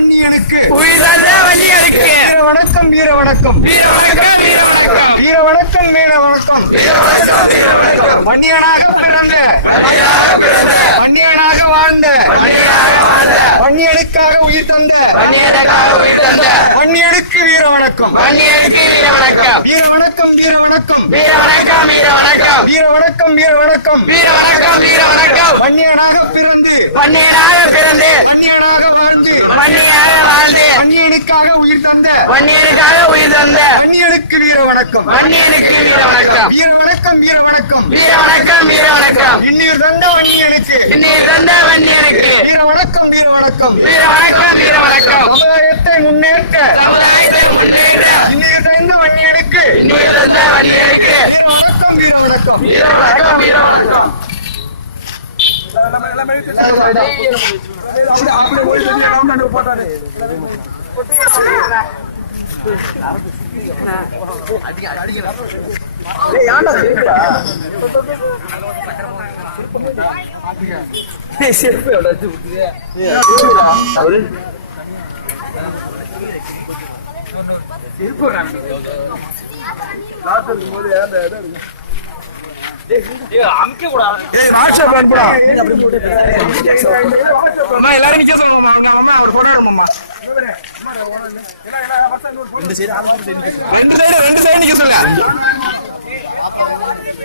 வன்னியனுக்கு உயிர் தந்த வன்னியனுக்கு வீர வணக்கம் வீர வணக்கம் வீர வணக்கம் வீர வணக்கம் வீர வணக்கம் வீர வணக்கம் வன்னியனாக பிறந்த வன்னியனாக வாழ்ந்த வன்னியனுக்காக உயிர் தந்த வன்னியனுக்கு வீர வணக்கம் வன்னியனுக்கு வீர வணக்கம் வீர வணக்கம் வீர வணக்கம் வீர வணக்கம் வீர வணக்கம் வீர வணக்கம் வீர வணக்கம் வீர வணக்கம் வீர வணக்கம் வன்னியனாக பிறந்து வன்னியனாக பிறந்து வன்னியனாக வாழ்ந்து வன்னியாக வாழ்ந்து வன்னியனுக்காக உயிர் தந்த வன்னியனுக்காக உயிர் தந்த வன்னியனுக்கு வீர வணக்கம் வன்னியனுக்கு வீர வணக்கம் வீர வணக்கம் வீர வணக்கம் வீர வணக்கம் வீர வணக்கம் இன்னுயிர் தந்த வன்னியனுக்கு இன்னைக்கு தந்த வன்னியனுக்கு வீர வணக்கம் வீர வணக்கம் வீர வணக்கம் வீர வணக்கம் சமுதாயத்தை முன்னேற்ற சமுதாயத்தை முன்னேற்ற இன்னுயிர் தந்த வன்னியனுக்கு இன்னைக்கு தந்த வன்னியனுக்கு வீர வணக்கம் வீர வணக்கம் வீர வணக்கம் வீர வணக்கம் எல்லாரும் நிக்க சொல்லுமா ஒரு போட்டோ எடுமாமா ரெண்டு சைடு நிக்க சொல்லுங்க